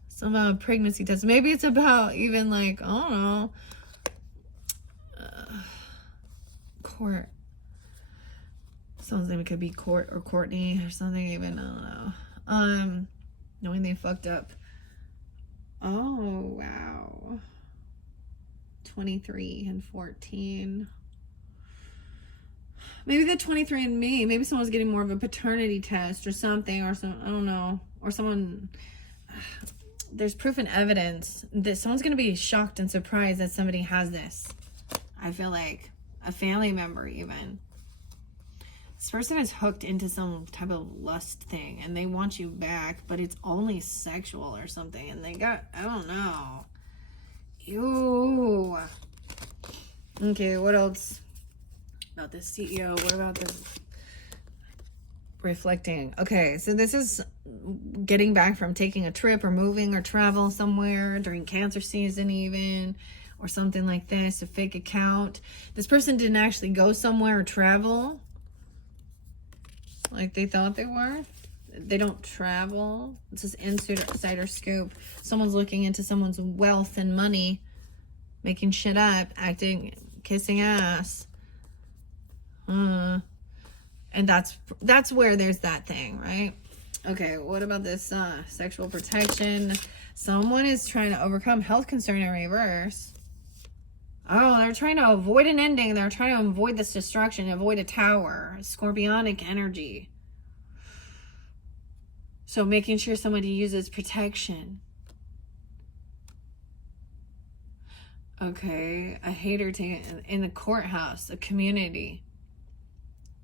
Some pregnancy test. Maybe it's about even like, I don't know. Court. Someone's name could be Court or Courtney or something even. I don't know. Knowing they fucked up. Oh wow. 23 and 14. Maybe the 23andMe, maybe someone's getting more of a paternity test or something, or some, I don't know, or someone, there's proof and evidence that someone's going to be shocked and surprised that somebody has this. I feel like a family member even. This person is hooked into some type of lust thing and they want you back, but it's only sexual or something, and they got, I don't know. Ew. Okay, what else? About this CEO, what about this reflecting? Okay, so this is getting back from taking a trip or moving or travel somewhere during Cancer season even, or something like this, a fake account. This person didn't actually go somewhere or travel like they thought they were. They don't travel. This is insider scoop. Someone's looking into someone's wealth and money, making shit up, acting, kissing ass. And that's where there's that thing, right? Okay, what about this sexual protection? Someone is trying to overcome health concern in reverse. Oh, they're trying to avoid an ending. They're trying to avoid this destruction, avoid a tower, scorpionic energy. So making sure somebody uses protection. Okay, a hater in the courthouse, a community.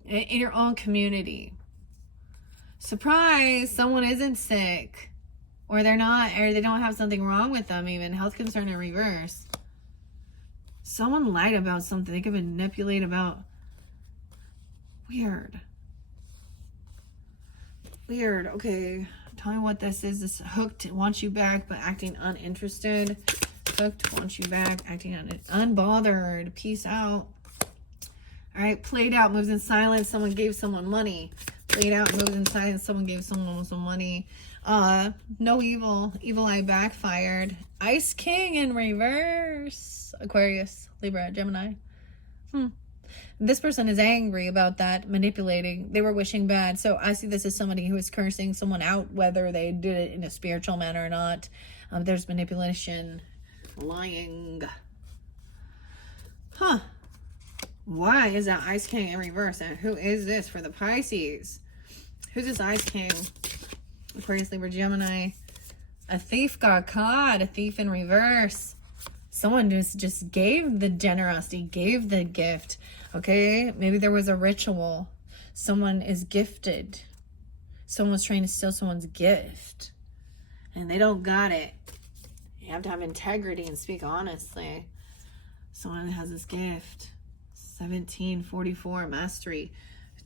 In your own community. Surprise, someone isn't sick. Or they're not, or they don't have something wrong with them even. Health concern in reverse. Someone lied about something. They could manipulate about. Weird. Okay. Tell me what this is. This hooked, wants you back, but acting uninterested. Hooked, wants you back, acting unbothered. Peace out. All right, played out, moves in silence. Someone gave someone money. Played out, moves in silence. Someone gave someone some money. No evil. Evil eye backfired. Ice King in reverse. Aquarius, Libra, Gemini. This person is angry about that, manipulating. They were wishing bad. So I see this as somebody who is cursing someone out, whether they did it in a spiritual manner or not. There's manipulation, lying. Why is that Ice King in reverse? And who is this for the Pisces? Who's this Ice King? Aquarius, Libra, Gemini. A thief got caught. A thief in reverse. Someone just gave the generosity, gave the gift. Okay, maybe there was a ritual. Someone is gifted. Someone's trying to steal someone's gift. And they don't got it. You have to have integrity and speak honestly. Someone has this gift. 17, 44, mastery.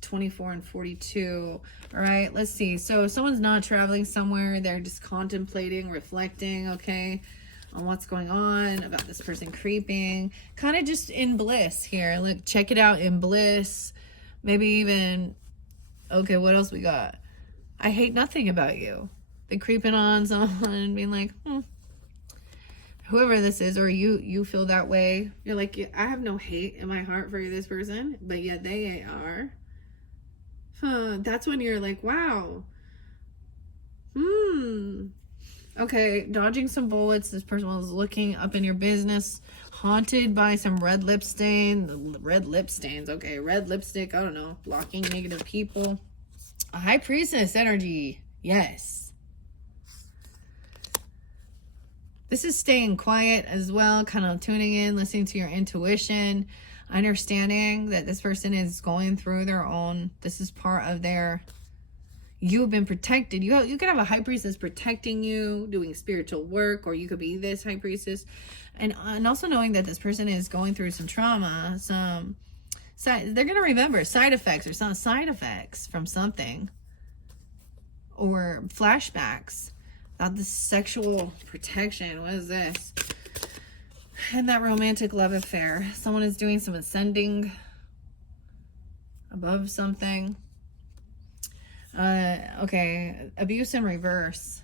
24 and 42. All right, let's see. So someone's not traveling somewhere. They're just contemplating, reflecting, okay, on what's going on, about this person creeping. Kind of just in bliss here. Look, check it out, in bliss. Maybe even, okay, what else we got? I hate nothing about you. They creeping on someone and being like, whoever this is, or you feel that way. You're like, I have no hate in my heart for this person, but yet they are. That's when you're like, wow. Okay, dodging some bullets. This person was looking up in your business, haunted by some red lip stain. Red lip stains, okay. Red lipstick, I don't know. Blocking negative people. A high priestess energy. Yes. This is staying quiet as well, kind of tuning in, listening to your intuition, understanding that this person is going through their own, this is part of their, you've been protected. You could have a high priestess protecting you, doing spiritual work, or you could be this high priestess. And also knowing that this person is going through some trauma, they're going to remember side effects or some side effects from something, or flashbacks about the sexual protection. What is this? And that romantic love affair. Someone is doing some ascending above something. Okay, abuse in reverse.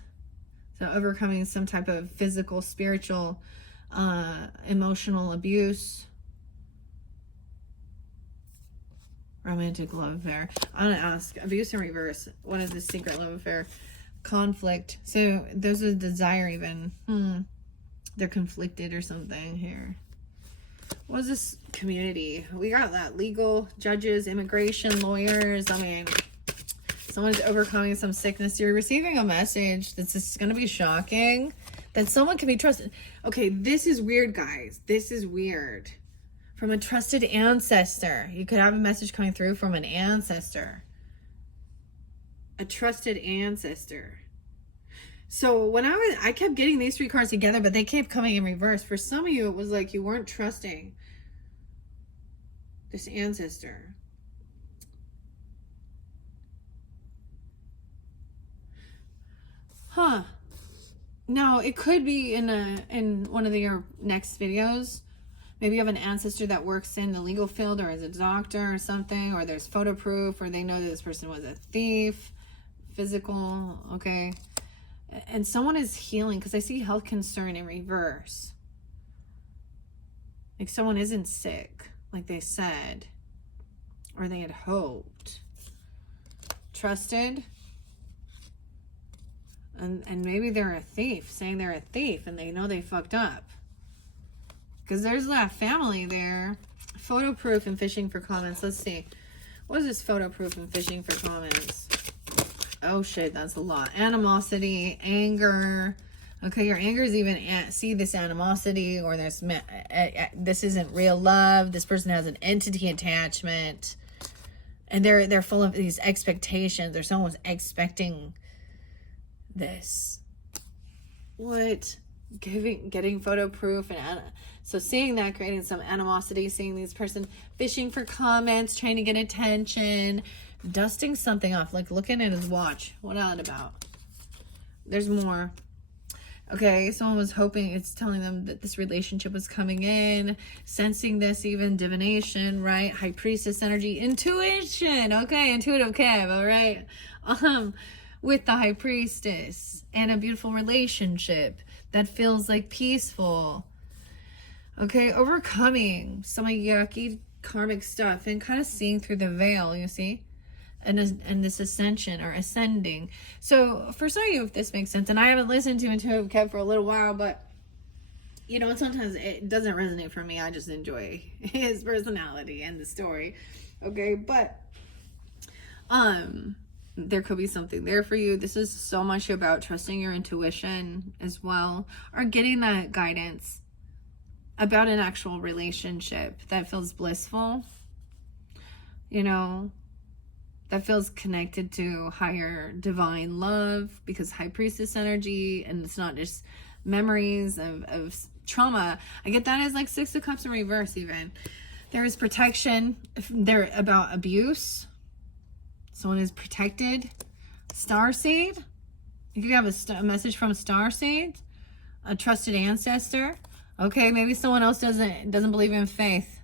So overcoming some type of physical, spiritual, emotional abuse. Romantic love affair. I'm gonna ask, abuse in reverse. What is this secret love affair? Conflict. So those are desire even. They're conflicted or something here. What is this community? We got that legal, judges, immigration, lawyers. I mean, someone's overcoming some sickness. You're receiving a message that's just going to be shocking, that someone can be trusted. Okay, this is weird, guys. This is weird. From a trusted ancestor. You could have a message coming through from an ancestor. A trusted ancestor. So when I kept getting these three cards together, but they kept coming in reverse. For some of you, it was like you weren't trusting this ancestor. Now it could be in one of your next videos. Maybe you have an ancestor that works in the legal field, or is a doctor or something, or there's photo proof, or they know that this person was a thief, physical, okay. And someone is healing, because I see health concern in reverse. Like someone isn't sick, like they said, or they had hoped. Trusted. And maybe they're a thief, saying they're a thief, and they know they fucked up. Because there's that family there. Photo proof and fishing for comments. Let's see. What is this photo proof and fishing for comments? Oh shit, that's a lot. Animosity, anger. Okay, your anger is even see this animosity, or there's this isn't real love. This person has an entity attachment, and they're full of these expectations, or someone's expecting this. What? Getting photo proof, and so seeing that, creating some animosity, seeing this person fishing for comments, trying to get attention, dusting something off, like looking at his watch. What is that about? There's more. Okay, someone was hoping, it's telling them that this relationship was coming in, sensing this, even divination, right? High priestess energy, intuition. Okay, intuitive Kev, all right. With the high priestess and a beautiful relationship that feels like peaceful. Okay, overcoming some yucky karmic stuff and kind of seeing through the veil, you see? And this ascension or ascending. So for some of you, if this makes sense, and I haven't listened to Intuitive Kev for a little while, but you know, sometimes it doesn't resonate for me. I just enjoy his personality and the story. Okay, but there could be something there for you. This is so much about trusting your intuition as well, or getting that guidance about an actual relationship that feels blissful, you know, that feels connected to higher divine love, because high priestess energy, and it's not just memories of trauma. I get that as like Six of Cups in reverse even. There is protection. They're about abuse. Someone is protected. Starseed. You could have a message from a starseed, a trusted ancestor. Okay, maybe someone else doesn't believe in faith,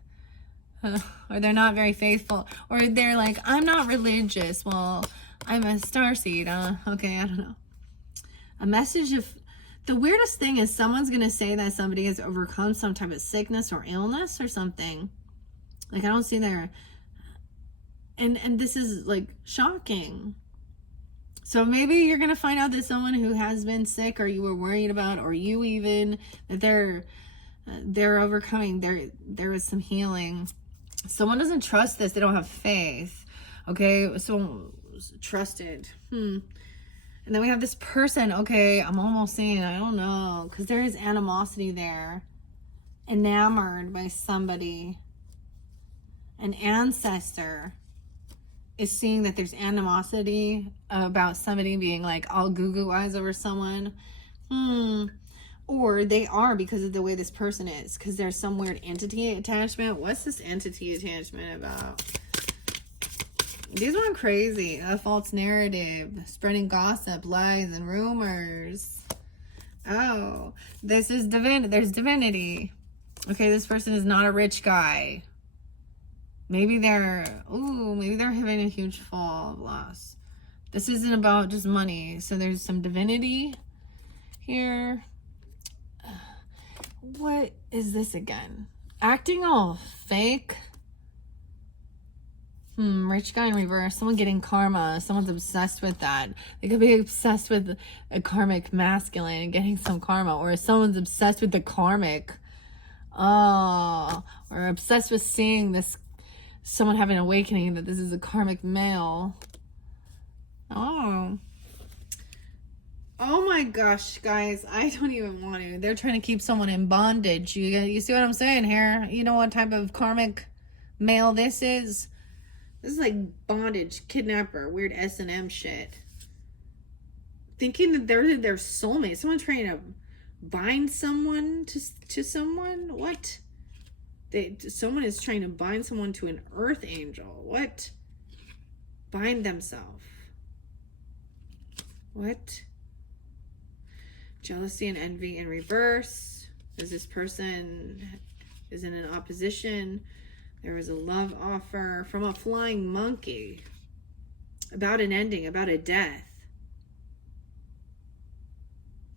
or they're not very faithful, or they're like, I'm not religious. Well, I'm a starseed. Okay, I don't know. A message of, the weirdest thing is someone's going to say that somebody has overcome some type of sickness or illness or something. Like, I don't see there. And this is like shocking. So maybe you're going to find out that someone who has been sick, or you were worried about, or you even, that they're overcoming. There is some healing. Someone doesn't trust this. They don't have faith. Okay. So trusted. And then we have this person. Okay. I'm almost saying, I don't know, because there is animosity there. Enamored by somebody. An ancestor is seeing that there's animosity about somebody being like all goo-goo eyes over someone. Or they are, because of the way this person is, because there's some weird entity attachment. What's this entity attachment about? These went crazy. A false narrative, spreading gossip, lies, and rumors. Oh, this is there's divinity. Okay, this person is not a rich guy. Maybe they're having a huge fall of loss. This isn't about just money. So there's some divinity here. What is this again? Acting all fake. Rich guy in reverse. Someone getting karma. Someone's obsessed with that. They could be obsessed with a karmic masculine and getting some karma. Or someone's obsessed with the karmic. Oh, or obsessed with seeing this, someone having an awakening that this is a karmic male. Oh my gosh, guys, I don't even want to. They're trying to keep someone in bondage. You see what I'm saying here? You know what type of karmic male this is? This is like bondage, kidnapper, weird S&M shit. Thinking that they're their soulmate. Someone trying to bind someone to someone? What? Someone is trying to bind someone to an earth angel. What? Bind themselves. What? Jealousy and envy in reverse. As this person is in an opposition. There was a love offer from a flying monkey. About an ending, about a death.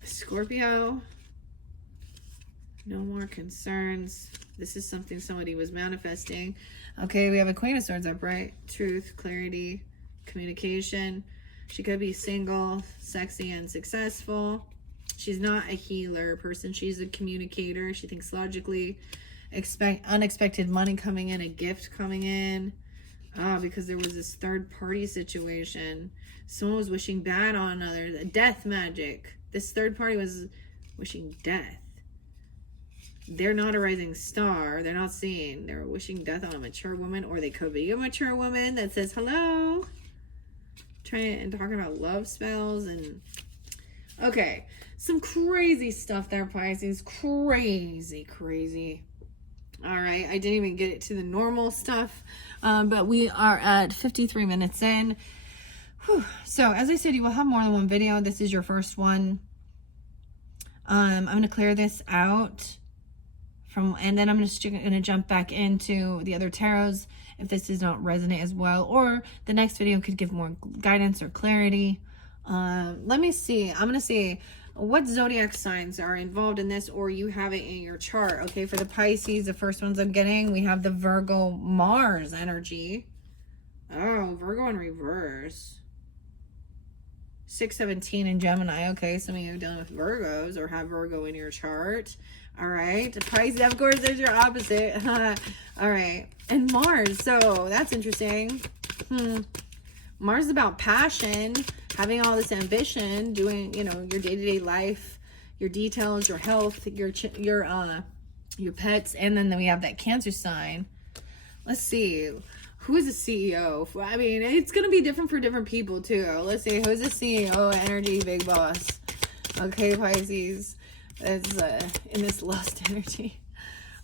Scorpio. No more concerns. This is something somebody was manifesting. Okay, we have a Queen of Swords upright. Truth, clarity, communication. She could be single, sexy, and successful. She's not a healer person. She's a communicator. She thinks logically. Expect unexpected money coming in, a gift coming in. Because there was this third party situation. Someone was wishing bad on others. A death magic. This third party was wishing death. They're not a rising star. They're not seeing. They're wishing death on a mature woman, or they could be a mature woman that says hello. Trying and talking about love spells and okay, some crazy stuff there, Pisces. Crazy. All right, I didn't even get it to the normal stuff, but we are at 53 minutes in. Whew. So as I said, you will have more than one video. This is your first one. I'm going to clear this out and then I'm just going to jump back into the other tarots if this does not resonate as well, or the next video could give more guidance or clarity. Let me see. I'm going to see what zodiac signs are involved in this, or you have it in your chart. Okay, for the Pisces, the first ones I'm getting, we have the Virgo Mars energy. Oh, Virgo in reverse. 617 in Gemini. Okay, some of you are dealing with Virgos or have Virgo in your chart. All right, Pisces, of course, there's your opposite. All right, and Mars. So that's interesting. Mars is about passion, having all this ambition, doing, you know, your day-to-day life, your details, your health, your pets, and then we have that Cancer sign. Let's see. Who is a CEO? I mean, it's going to be different for different people, too. Let's see. Who's a CEO? Energy, big boss. Okay, Pisces. It's in this lust energy.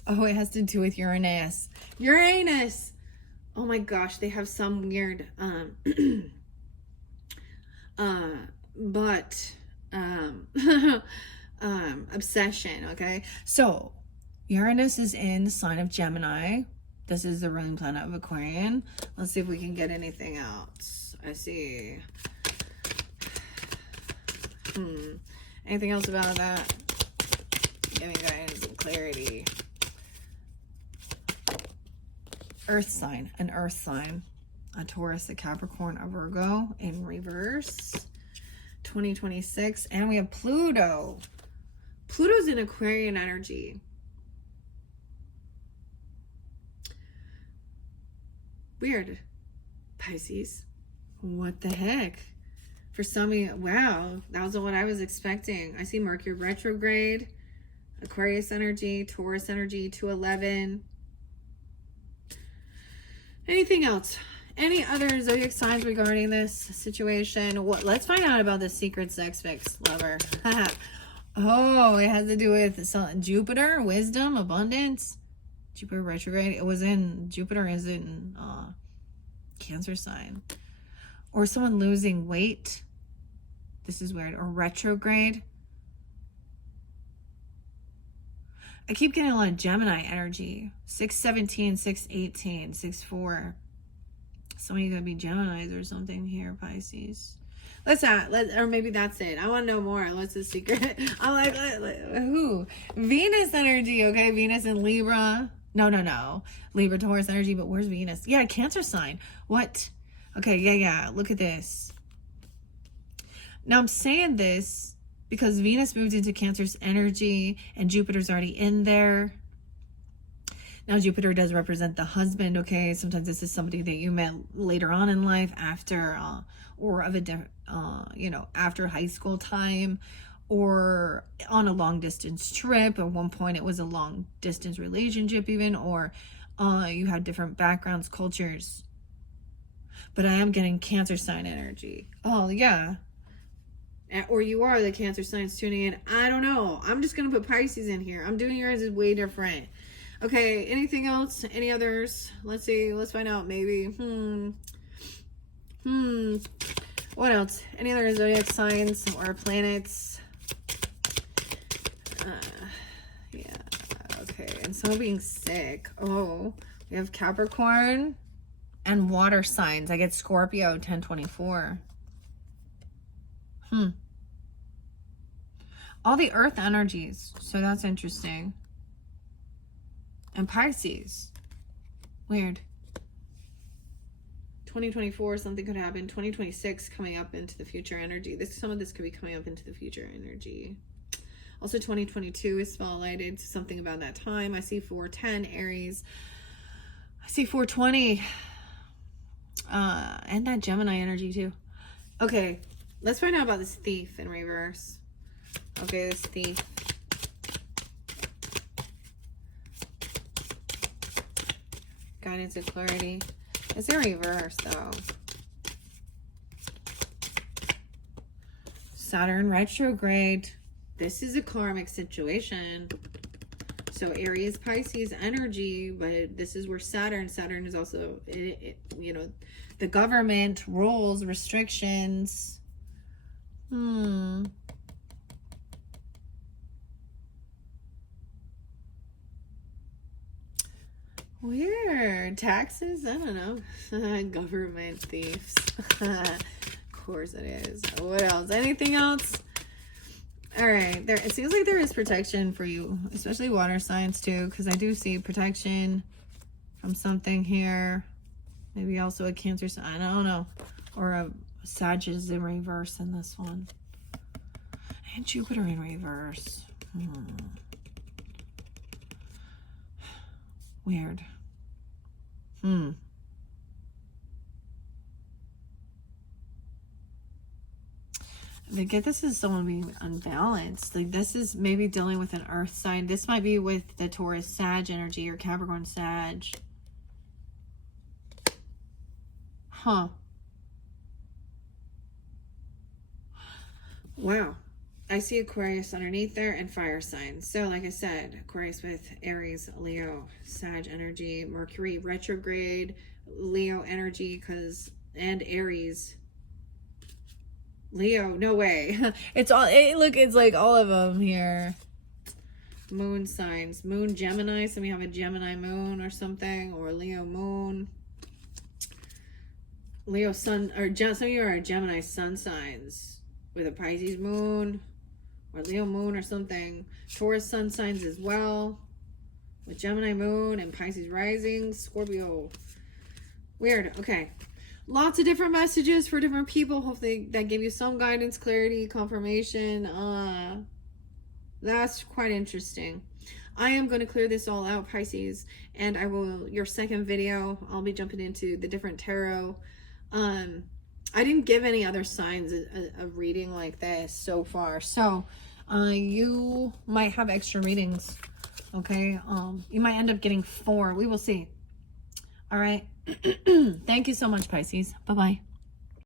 Oh, it has to do with Uranus. Uranus! Oh my gosh, they have some weird, obsession, okay? So, Uranus is in the sign of Gemini. This is the ruling planet of Aquarian. Let's see if we can get anything else. I see. Anything else about that? Give me guys some clarity. Earth sign, an earth sign. A Taurus, a Capricorn, a Virgo in reverse. 2026. And we have Pluto. Pluto's in Aquarian energy. Weird. Pisces. What the heck? For some of you, wow, that wasn't what I was expecting. I see Mercury retrograde, Aquarius energy, Taurus energy, 211. Anything else? Any other zodiac signs regarding this situation? Let's find out about the secret sex fix lover. Oh, it has to do with Jupiter, wisdom, abundance. Jupiter retrograde. It was in, Jupiter is in Cancer sign. Or someone losing weight. This is weird. Or retrograde. I keep getting a lot of Gemini energy. 617, 618, 64. Some of you gotta be Geminis or something here, Pisces. Or maybe that's it. I want to know more. What's the secret? I'm like, who? Venus energy, okay? Venus in Libra. No. Libra, Taurus energy, but where's Venus? Yeah, Cancer sign. What? Okay, yeah. Look at this. Now, I'm saying this because Venus moved into Cancer's energy and Jupiter's already in there. Now, Jupiter does represent the husband, okay? Sometimes this is somebody that you met later on in life after, or of a different, after high school time, or on a long distance trip. At one point, it was a long distance relationship even, or you had different backgrounds, cultures. But I am getting Cancer sign energy. Oh, yeah. Or you are the Cancer signs tuning in. I don't know. I'm just going to put Pisces in here. I'm doing yours is way different. Okay, anything else? Any others? Let's see. Let's find out maybe. What else? Any other zodiac signs or planets? Yeah. Okay. And so being sick. Oh, we have Capricorn and water signs. I get Scorpio 1024. All the earth energies. So that's interesting. And Pisces. Weird. 2024, something could happen. 2026 coming up into the future energy. Some of this could be coming up into the future energy. Also, 2022 is spotlighted. Something about that time. I see 410 Aries. I see 420. And that Gemini energy too. Okay, let's find out about this thief in reverse. Okay, this thief. Guidance and clarity. It's in reverse though. Saturn retrograde. This is a karmic situation. So Aries, Pisces energy, but this is where Saturn is also, the government, rules, restrictions. Weird. Taxes? I don't know. Government thieves. Of course it is. What else? Anything else? All right. It seems like there is protection for you, especially water signs too, because I do see protection from something here. Maybe also a Cancer sign. I don't know. Or a Sagittarius in reverse in this one. And Jupiter in reverse. Weird. I get this is someone being unbalanced. Like this is maybe dealing with an earth sign. This might be with the Taurus Sag energy or Capricorn Sag. Wow. I see Aquarius underneath there and fire signs. So like I said, Aquarius with Aries, Leo, Sag energy, Mercury retrograde, Leo energy, and Aries. Leo, no way. It's like all of them here. Moon signs. Moon Gemini. Some of you have a Gemini moon or something, or Leo moon. Leo sun, or some of you are Gemini sun signs. with a Pisces moon or Leo moon or something. Taurus sun signs as well, with Gemini moon and Pisces rising, Scorpio. Weird. Okay. Lots of different messages for different people. Hopefully that gave you some guidance, clarity, confirmation. That's quite interesting. I am going to clear this all out, Pisces, and I will, your second video, I'll be jumping into the different tarot. I didn't give any other signs of reading like this so far. So, you might have extra readings, okay? You might end up getting 4. We will see. All right. Thank you so much, Pisces. Bye-bye.